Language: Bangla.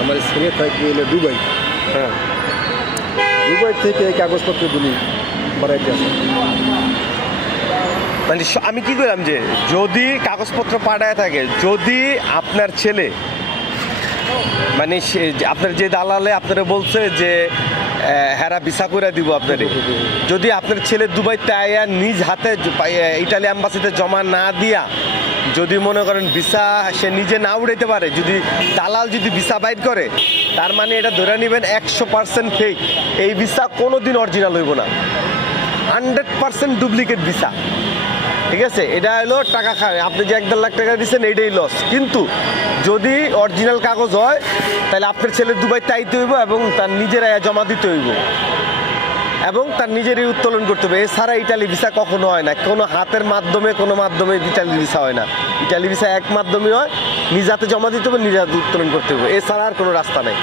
আমার ছেলে থাকবে হলো দুবাই? হ্যাঁ। দুবাই থেকে এই কাগজপত্রগুলি বাড়াইতে আসে। মানে আমি কি করলাম যে যদি কাগজপত্র পাঠায় থাকে যদি আপনার ছেলে মানে সে- আপনার যে দালালে আপনারা বলছে যে হেরা ভিসা করে দিব আপনারে যদি আপনার ছেলে দুবাইতে আয়া নিজ হাতে ইটালি অ্যাম্বাসিতে জমা না দিয়া যদি মনে করেন ভিসা সে নিজে না উড়াইতে পারে, যদি দালাল যদি ভিসা বাইর করে, তার মানে এটা ধরে নেবেন একশো পার্সেন্ট ফেক এই ভিসা কোনো দিন অরিজিনাল হইব না। Hundred percent duplicate visa. ঠিক আছে? এটা হলো টাকা খায় আপনি যে এক দেড় লাখ টাকা দিচ্ছেন, এটাই লস কিন্তু যদি অরিজিনাল কাগজ হয়, তাহলে আপনার ছেলে দুবাই তাইতে হইব এবং তার নিজের আয়া জমা দিতে হইব। এবং তার নিজেরই উত্তোলন করতে হবে। এছাড়া ইটালি ভিসা কখনো হয় না। কোনো হাতের মাধ্যমে, কোনো মাধ্যমে ইটালি ভিসা হয় না। ইটালি ভিসা এক মাধ্যমে হয়। নিজ হাতে জমা দিতে হবে নিজাতে উত্তোলন করতে হবে। এছাড়া আর কোনো রাস্তা নেই।